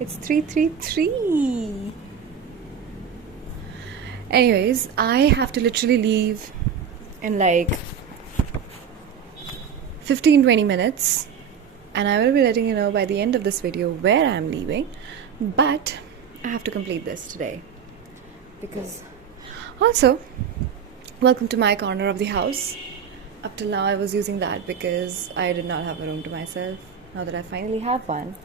It's 3:33. Anyways, I have to literally leave in like 15-20 minutes, and I will be letting you know by the end of this video where I'm leaving. But I have to complete this today because also, welcome to my corner of the house. Up till now I was using that because I did not have a room to myself. Now that I finally have one,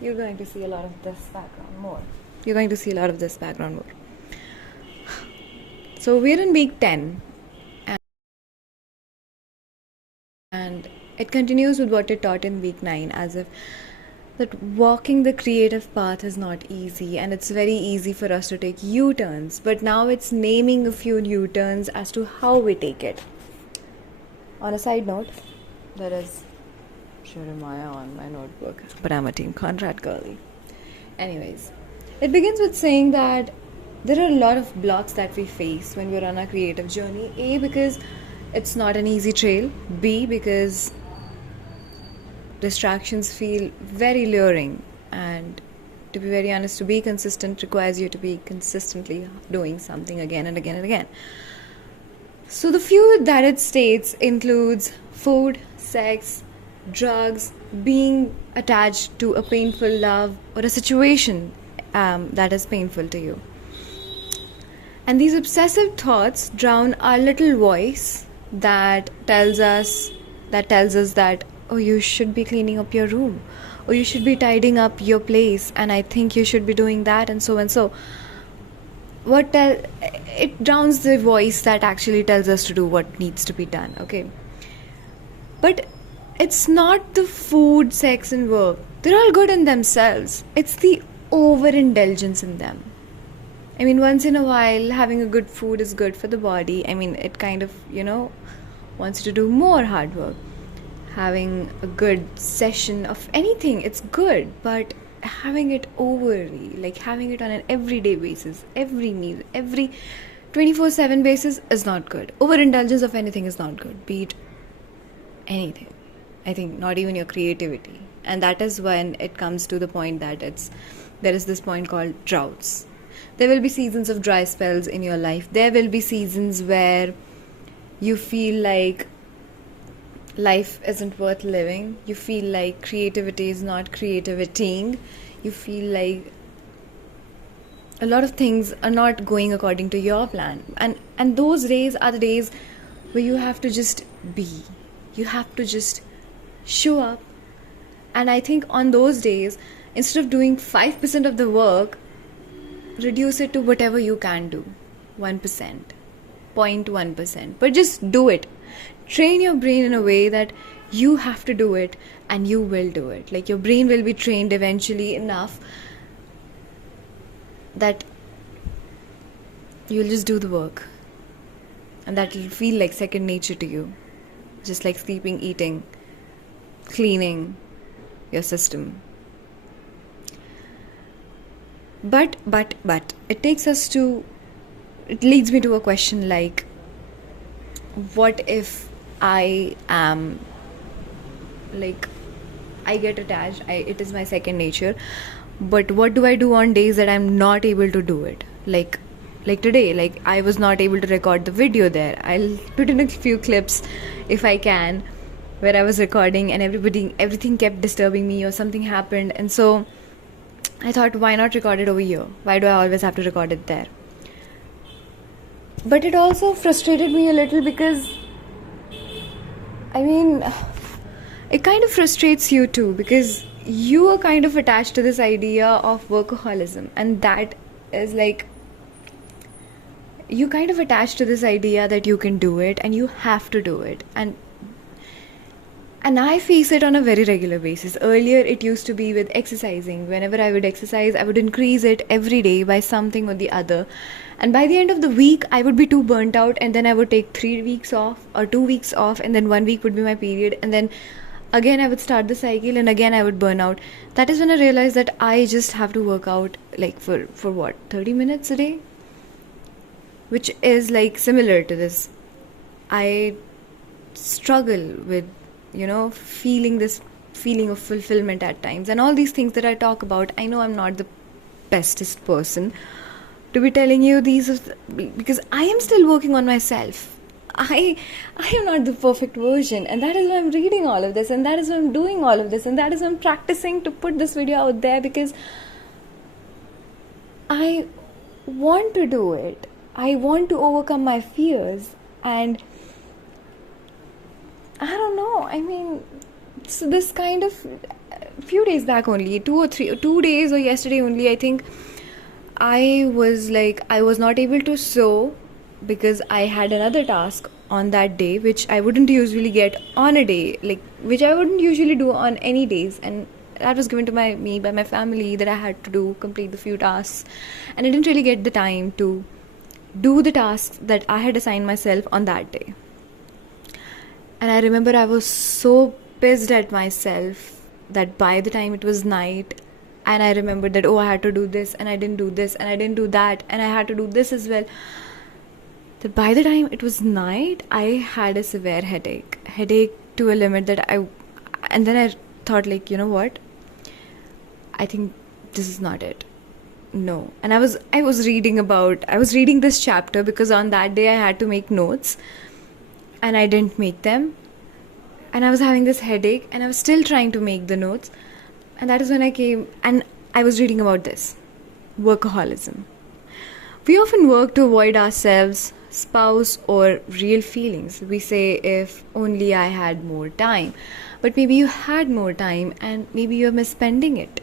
you're going to see a lot of this background more. So we're in week 10, and it continues with what it taught in week 9, as if that walking the creative path is not easy, and it's very easy for us to take U-turns, but now it's naming a few U-turns as to how we take it. On a side note, there is Jeremiah on my notebook, but I'm a Team Conrad girly. Anyways, it begins with saying that there are a lot of blocks that we face when we're on our creative journey. A, because it's not an easy trail. B, because distractions feel very luring, and to be very honest, to be consistent requires you to be consistently doing something again and again and again. So the few that it states includes food, sex, drugs, being attached to a painful love or a situation that is painful to you. And these obsessive thoughts drown our little voice that tells us that, oh, you should be cleaning up your room, or you should be tidying up your place, and I think you should be doing that, and so and so. It drowns the voice that actually tells us to do what needs to be done, okay? But it's not the food, sex, and work. They're all good in themselves. It's the overindulgence in them. I mean, once in a while, having a good food is good for the body. I mean, it kind of, wants you to do more hard work. Having a good session of anything, it's good. But having it overly, like having it on an everyday basis, every meal, every 24/7 basis is not good. Overindulgence of anything is not good. Be it anything. I think not even your creativity. And that is when it comes to the point that there is this point called droughts. There will be seasons of dry spells in your life. There will be seasons where you feel like life isn't worth living. You feel like creativity is not creativitying. You feel like a lot of things are not going according to your plan. And those days are the days where you have to just be. You have to just show up. And I think on those days, instead of doing 5% of the work, reduce it to whatever you can do. 1%, 0.1%. But just do it. Train your brain in a way that you have to do it, and you will do it. Like, your brain will be trained eventually enough that you'll just do the work. And that will feel like second nature to you. Just like sleeping, eating, cleaning your system. But it leads me to a question like, what if I am like, I get attached, it is my second nature, but what do I do on days that I'm not able to do it? Like today, like I was not able to record the video there. I'll put in a few clips if I can, where I was recording and everything kept disturbing me, or something happened, and so I thought, why not record it over here? Why do I always have to record it there? But it also frustrated me a little because, I mean, it kind of frustrates you too, because you are kind of attached to this idea of workaholism, and that is like, you kind of attached to this idea that you can do it and you have to do it. And I face it on a very regular basis. Earlier, it used to be with exercising. Whenever I would exercise, I would increase it every day by something or the other. And by the end of the week, I would be too burnt out, and then I would take 3 weeks off or 2 weeks off, and then 1 week would be my period. And then again, I would start the cycle, and again, I would burn out. That is when I realized that I just have to work out like for what, 30 minutes a day? Which is like similar to this. I struggle with feeling this feeling of fulfillment at times, and all these things that I talk about. I know I'm not the bestest person to be telling you these because I am still working on myself. I am not the perfect version, and that is why I'm reading all of this, and that is why I'm doing all of this, and that is why I'm practicing to put this video out there, because I want to do it. I want to overcome my fears, and I don't know. I mean, so this kind of few days back only, 2 days or yesterday only, I think I was not able to sew because I had another task on that day, which I wouldn't usually get on a day, which I wouldn't usually do on any days, and that was given to me by my family, that I had to complete the few tasks, and I didn't really get the time to do the tasks that I had assigned myself on that day. And I remember I was so pissed at myself that by the time it was night, and I remembered that, I had to do this, and I didn't do this, and I didn't do that, and I had to do this as well, that by the time it was night, I had a severe headache to a limit and then I thought, you know what, I think this is not it. No. And I was reading this chapter because on that day I had to make notes, and I didn't make them, and I was having this headache, and I was still trying to make the notes, and that is when I came and I was reading about this workaholism. We often work to avoid ourselves, spouse, or real feelings. We say, if only I had more time, but maybe you had more time and maybe you're misspending it.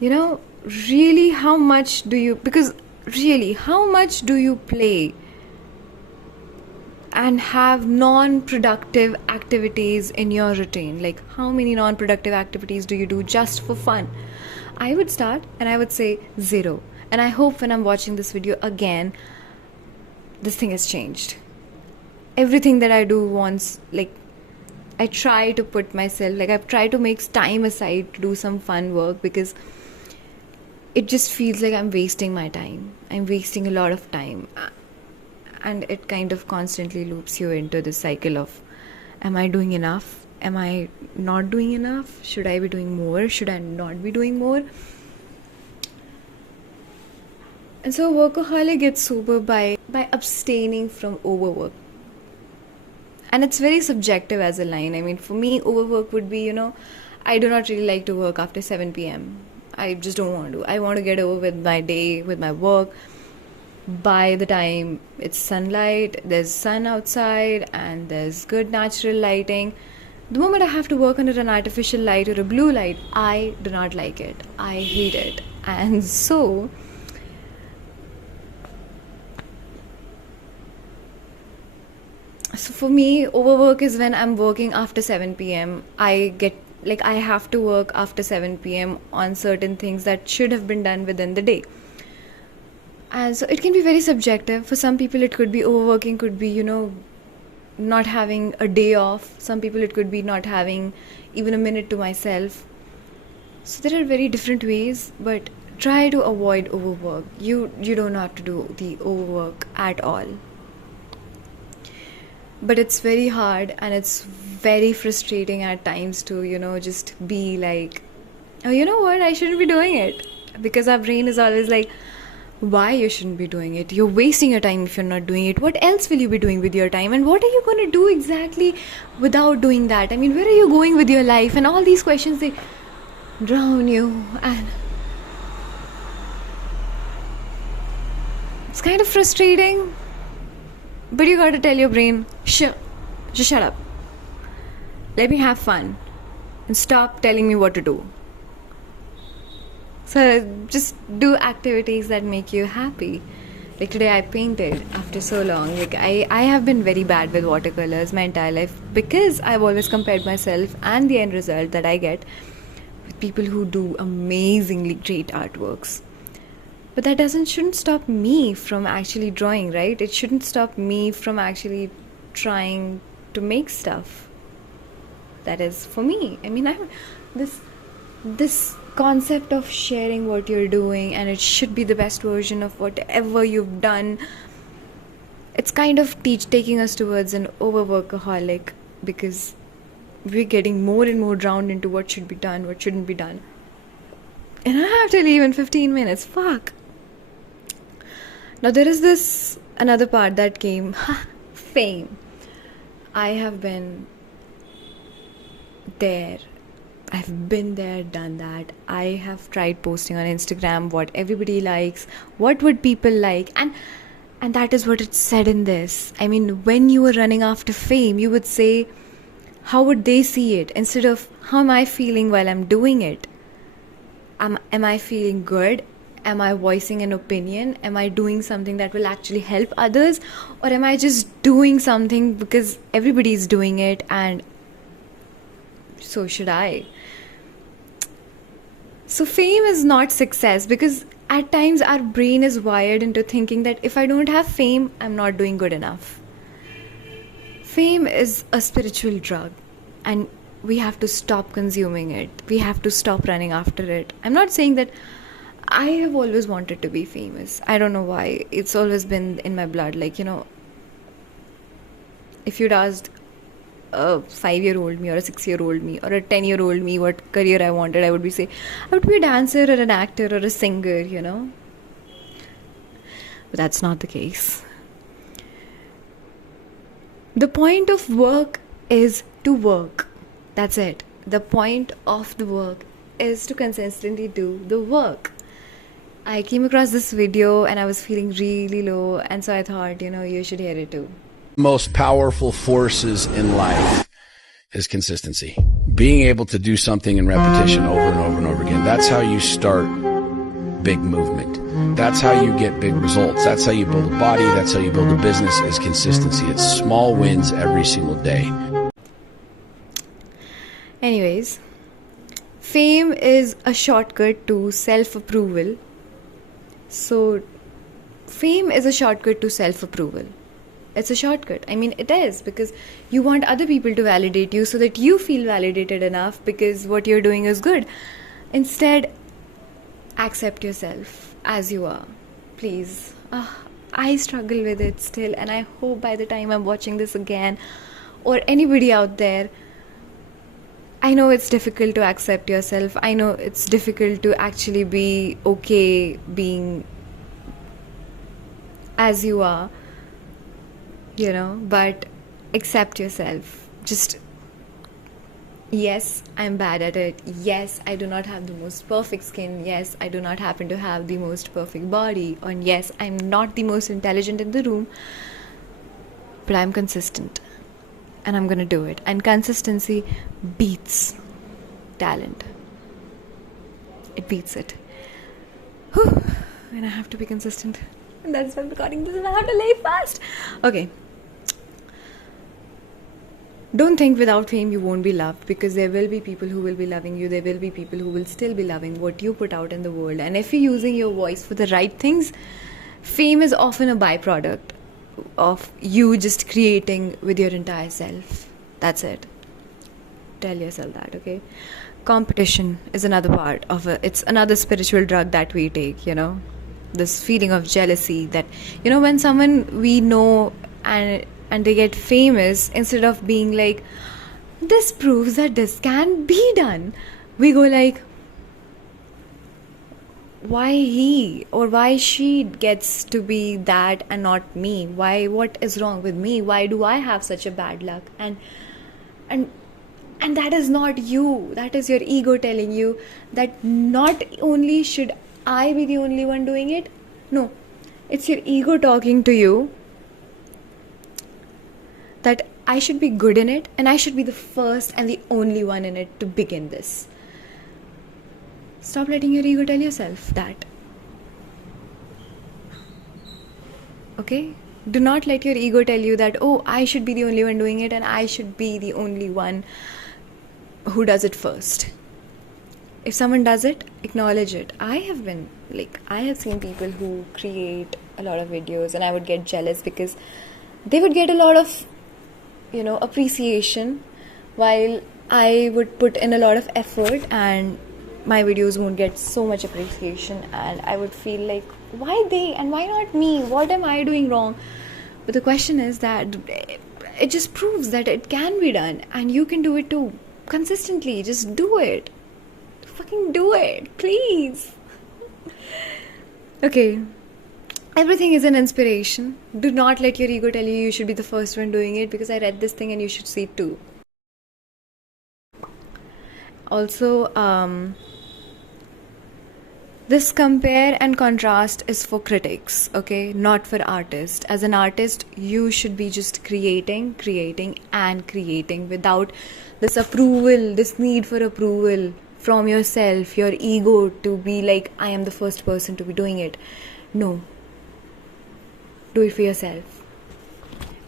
Really, how much do you play and have non-productive activities in your routine? How many non-productive activities do you do just for fun? I would start and I would say 0. And I hope when I'm watching this video again, this thing has changed. Everything that I do once, I try to put myself, I try to make time aside to do some fun work, because it just feels like I'm wasting my time. I'm wasting a lot of time. And it kind of constantly loops you into this cycle of, am I doing enough? Am I not doing enough? Should I be doing more? Should I not be doing more? And so a workaholic gets sober by abstaining from overwork. And it's very subjective as a line. I mean, for me, overwork would be, I do not really like to work after 7 p.m. I just don't want to. I want to get over with my day, with my work. By the time it's sunlight, there's sun outside, and there's good natural lighting. The moment I have to work under an artificial light or a blue light, I do not like it. I hate it. And so for me, overwork is when I'm working after 7 p.m. I have to work after 7 p.m. on certain things that should have been done within the day. And so it can be very subjective. For some people, it could be overworking, could be, not having a day off. Some people, it could be not having even a minute to myself. So there are very different ways, but try to avoid overwork. You don't have to do the overwork at all. But it's very hard, and it's very frustrating at times to, just be like, oh, you know what, I shouldn't be doing it. Because our brain is always like, why you shouldn't be doing it? You're wasting your time if you're not doing it. What else will you be doing with your time? And what are you going to do exactly without doing that? I mean, where are you going with your life? And all these questions, they drown you. And it's kind of frustrating. But you got to tell your brain, just shut up. Let me have fun. And stop telling me what to do. So just do activities that make you happy. Like today I painted after so long. I have been very bad with watercolors my entire life, because I've always compared myself and the end result that I get with people who do amazingly great artworks. But that shouldn't stop me from actually drawing, right? It shouldn't stop me from actually trying to make stuff that is for me. I mean, this concept of sharing what you're doing, and it should be the best version of whatever you've done, it's kind of taking us towards an overworkaholic, because we're getting more and more drowned into what should be done, what shouldn't be done. And I have to leave in 15 minutes. Fuck. Now there is this another part that came. Fame. I have been there. I've been there, done that. I have tried posting on Instagram what everybody likes, what would people like, and that is what it said in this. I mean, when you were running after fame, you would say, how would they see it? Instead of, how am I feeling while I'm doing it? Am I feeling good? Am I voicing an opinion? Am I doing something that will actually help others? Or am I just doing something because everybody's doing it and so should I? So fame is not success, because at times our brain is wired into thinking that if I don't have fame, I'm not doing good enough. Fame is a spiritual drug, and we have to stop consuming it. We have to stop running after it. I'm not saying that I have always wanted to be famous. I don't know why. It's always been in my blood. Like, if you'd asked a 5-year-old me or a 6-year-old me or a 10-year-old me what career I wanted, I would be a dancer or an actor or a singer, But that's not the case. The point of work is to work. That's it. The point of the work is to consistently do the work. I came across this video and I was feeling really low, and so I thought, you should hear it too. Most powerful forces in life is consistency. Being able to do something in repetition over and over and over again. That's how you start big movement. That's how you get big results. That's how you build a body. That's how you build a business, is consistency. It's small wins every single day. Anyways, fame is a shortcut to self-approval. So, fame is a shortcut to self-approval. It's a shortcut. I mean, it is, because you want other people to validate you so that you feel validated enough because what you're doing is good. Instead, accept yourself as you are. Please. I struggle with it still, and I hope by the time I'm watching this again, or anybody out there, I know it's difficult to accept yourself. I know it's difficult to actually be okay being as you are, but accept yourself. Just, yes, I'm bad at it. Yes, I do not have the most perfect skin. Yes, I do not happen to have the most perfect body. And yes, I'm not the most intelligent in the room, but I'm consistent. And I'm gonna do it. And consistency beats talent. It beats it. Whew. And I have to be consistent. And that's why I'm recording this and I have to leave fast. Okay. Don't think without fame you won't be loved, because there will be people who will be loving you. There will be people who will still be loving what you put out in the world. And if you're using your voice for the right things, fame is often a byproduct of you just creating with your entire self. That's it. Tell yourself that, okay? Competition is another part of it. It's another spiritual drug that we take, this feeling of jealousy that, when someone we know and they get famous, instead of being like, this proves that this can be done, we go like, why he or why she gets to be that and not me? Why? What is wrong with me? Why do I have such a bad luck? And that is not you. That is your ego telling you that not only should I be the only one doing it. No, it's your ego talking to you that I should be good in it and I should be the first and the only one in it to begin this. Stop letting your ego tell yourself that. Okay? Do not let your ego tell you that, oh, I should be the only one doing it and I should be the only one who does it first. If someone does it, acknowledge it. I have seen people who create a lot of videos and I would get jealous because they would get a lot of, appreciation, while I would put in a lot of effort and my videos won't get so much appreciation, and I would feel like, why they and why not me? What am I doing wrong? But the question is that it just proves that it can be done, and you can do it too. Consistently, just do it. Fucking do it, please. Okay. Everything is an inspiration. Do not let your ego tell you should be the first one doing it, because I read this thing and you should see it too. Also, this compare and contrast is for critics, okay, not for artists. As an artist, you should be just creating without this approval, this need for approval from yourself, your ego to be like, I am the first person to be doing it. No. Do it for yourself.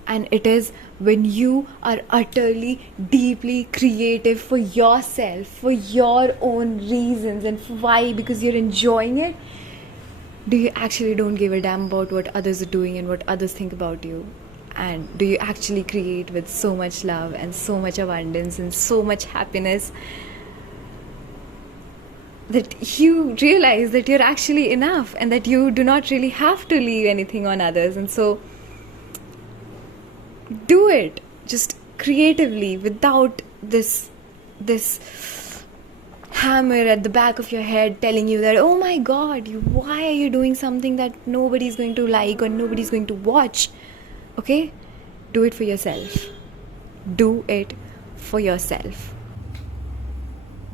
And it is when you are utterly, deeply creative for yourself, for your own reasons, and for why, because you're enjoying it, do you actually don't give a damn about what others are doing and what others think about you? And do you actually create with so much love and so much abundance and so much happiness that you realize that you're actually enough and that you do not really have to leave anything on others? And so do it just creatively, without this hammer at the back of your head telling you that, oh my god, why are you doing something that nobody's going to like or nobody's going to watch? Okay, do it for yourself. Do it for yourself.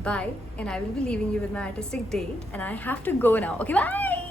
Bye, and I will be leaving you with my artistic day, and I have to go now. Okay, bye.